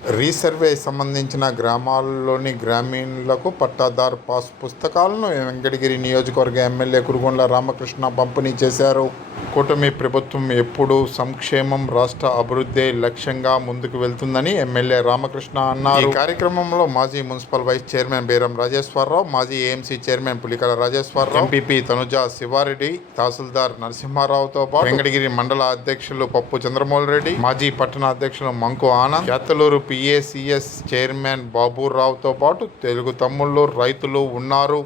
Resurvey సంబంధించిన గ్రామాల్లోని గ్రామీణులకు పట్టాదారు పాస్ పుస్తకాలను వెంకటగిరి నియోజకవర్గ ఎమ్మెల్యే కురుగొండ్ల రామకృష్ణ పంపిణీ చేశారు. కూటమి ప్రభుత్వం ఎప్పుడూ సంక్షేమం రాష్ట్ర అభివృద్ధి లక్ష్యంగా ముందుకు వెళ్తుందని ఎమ్మెల్యే రామకృష్ణ అన్నారు. ఈ కార్యక్రమంలో మాజీ municipal vice chairman Beeram Rajeswararao మాజీ AMC chairman Pulikala Rajeswararao MPP Tanuja Sivareddy తహసీల్దార్ నరసింహారావుతో పాటు వెంకటగిరి మండల అధ్యక్షులు పప్పు చంద్రమోహన్ రెడ్డి మాజీ పట్టణ అధ్యక్షులు మంకు ఆనంద్ చేతలూరు పిఏసిఎస్ చైర్మన్ బాబురావుతో పాటు తెలుగు తమ్ముళ్ళు రైతులు ఉన్నారు.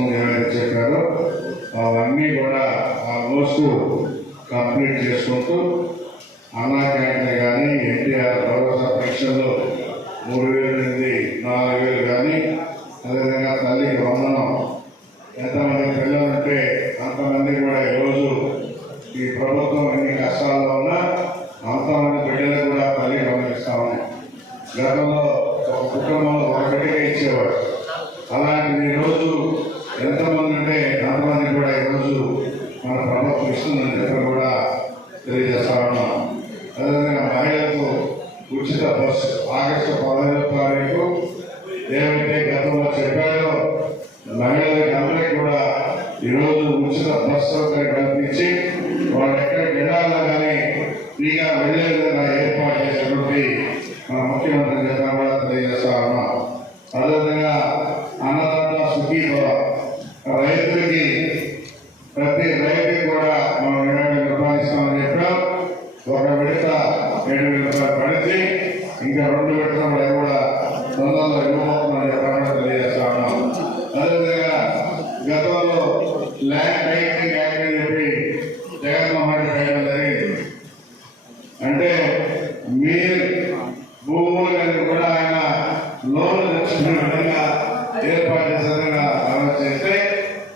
కార్యక్రమం ఏవైతే చెప్పారో అవన్నీ కూడా ఆల్మోస్ట్ కంప్లీట్ చేసుకుంటూ అన్నా క్యాంటీన్ కానీ ఎన్టీఆర్ భరోసా పెన్షన్లో మూడు వేల నుండి నాలుగు వేలు కానీ అదేవిధంగా తల్లికి వందనం. ఎంతమంది పిల్లలంటే అంతమంది కూడా ఈరోజు ఈ ప్రభుత్వం ఎన్ని కష్టాల్లో ఉన్నా అంతమంది బిడ్డలకు కూడా తల్లి వందనం ఉన్నాయి. గతంలో ఒక కుటుంబంలో ఒకటిగా ఇచ్చేవాడు అలాంటి ఎంతమంది అంటే నాటకాన్ని కూడా ఈరోజు మన ప్రభుత్వం ఇస్తుందని చెప్పారు.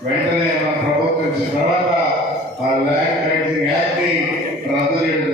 వెంటనే మన ప్రభుత్వం తర్వాత ఆ ల్యాండ్ రైటింగ్ యాక్ట్ రద్దు చేయడం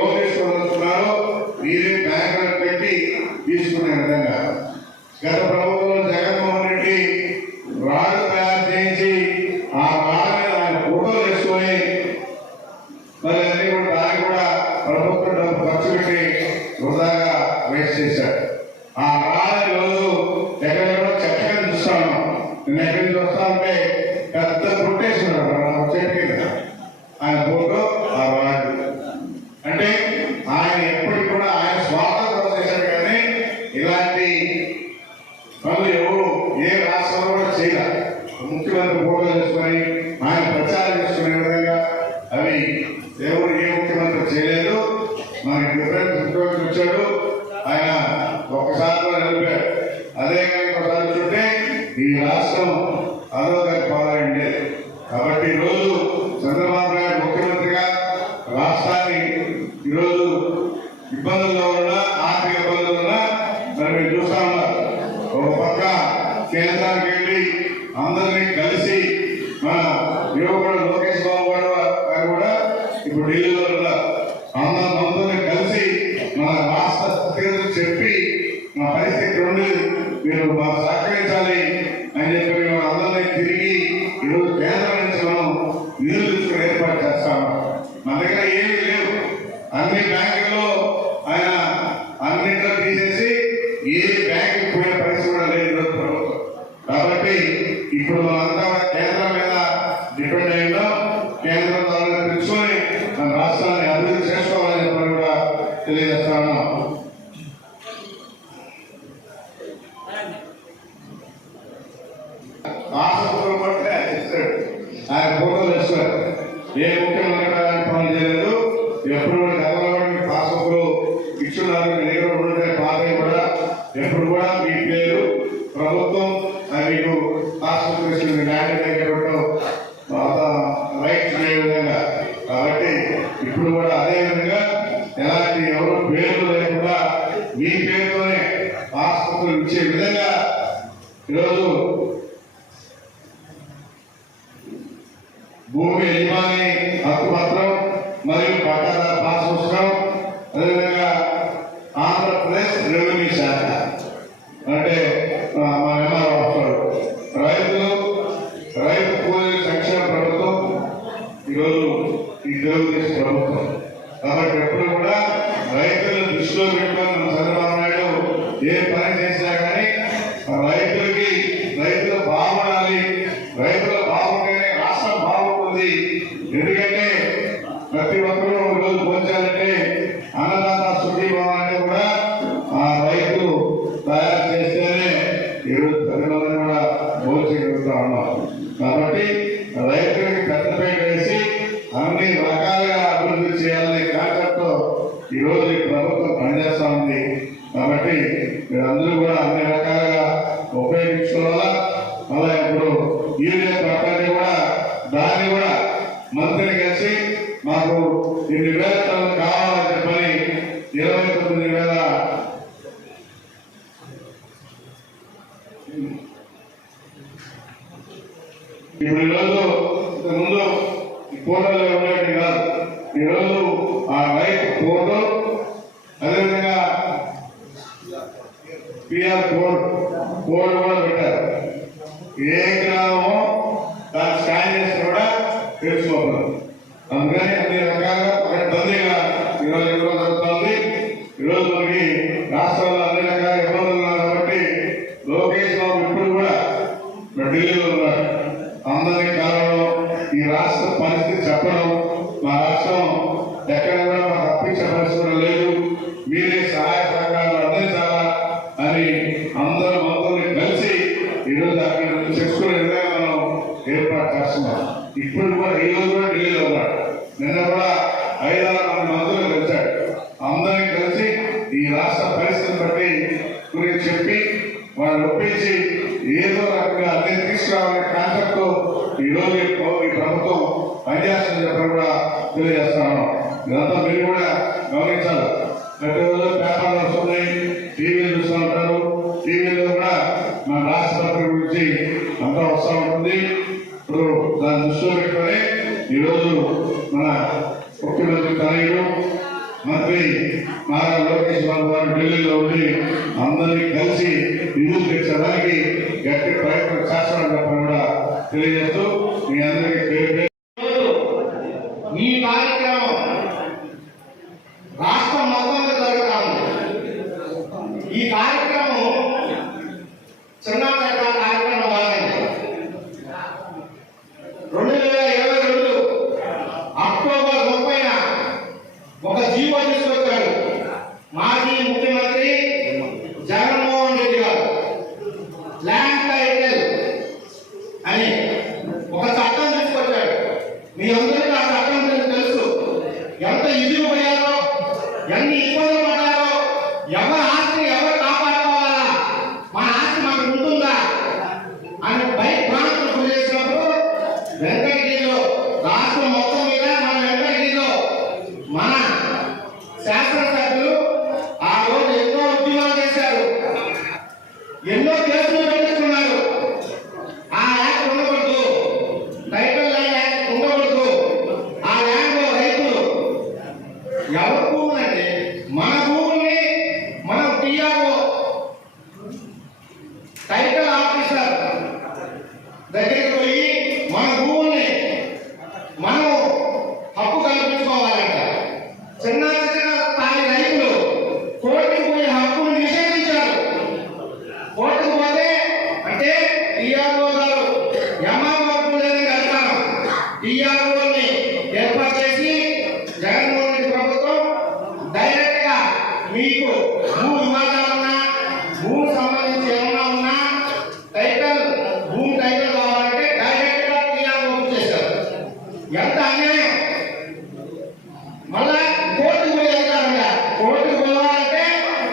లోన్ తీసుకోవాలనుకున్నారో మీరే బ్యాంక్ పెట్టి తీసుకునే విధంగా. గత ప్రభుత్వం పిల్లలు ఇబ్బందుల్లో ఉన్నా ఆర్థిక బ్యాంకులో ఆయన అన్నింటిలో తీసేసి ఏ బ్యాంకు పోయిన పరిస్థితి కూడా లేదు ప్రభుత్వం. కాబట్టి ఇప్పుడు మనం Uh, ఇరవై తొమ్మిది ఇప్పుడు ఈరోజు ఇంతకుముందు ఈ ఫోటోలు ఉండేవి కాదు ఈరోజు ఆ రైట్ ఫోటో అదేవిధంగా పిఆర్ కోడ్ కోడ్ కూడా పెట్టారు. ఏ గ్రామం దాన్ని స్కాన్ చేసి కూడా తెలుసుకోవాలి అందుకని ఈరోజు మనకి రాష్ట్రాల్లో కలిసి ఈ రాష్ట్ర పరిస్థితిని బట్టి గురించి చెప్పి వాళ్ళని ఒప్పించి ఏదో రకంగా అన్ని తీసుకురావాలనే కాన్సెప్ట్ ఈ రోజు ఈ ప్రభుత్వం పనిచేస్తుంది చెప్పి కూడా తెలియజేస్తున్నాను. ఇదంతా మీరు కూడా గమనించాలి. ప్రతి రోజు పేపర్లు వస్తున్నాయి టీవీలు చూస్తూ ఉంటారు. టీవీలో కూడా మన రాష్ట్ర గురించి అంతా వస్తూ ఉంటుంది. ఇప్పుడు దాన్ని దృష్టిలో పెట్టుకొని ఈరోజు మన ముఖ్యమంత్రి తనయుడు మంత్రి నారా లోకేష్ బాబు గారు ఢిల్లీలో ఉండి అందరినీ కలిసి నిధులు తెచ్చడానికి గట్టి ప్రయత్నం చేస్తామని కూడా తెలియజేస్తూ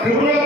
Yeah.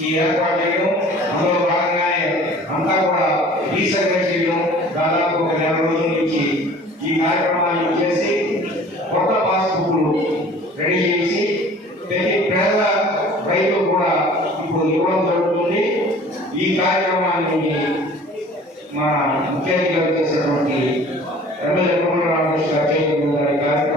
ఈ ఏర్పాటు అందులో భాగంగానే అంతా కూడా ఈ చేయడం దాదాపు ఒక నెల రోజుల నుంచి ఈ కార్యక్రమాన్ని చేసి కొత్త పాస్బుక్లు రెడీ చేసి ప్రతి పేద రైతు కూడా ఇప్పుడు ఇవ్వడం జరుగుతుంది ఈ కార్యక్రమాన్ని మా ముఖ్య అధికారి చేసినటువంటి ఎమ్మెల్యే రామకృష్ణ గారి కార్యక్రమం.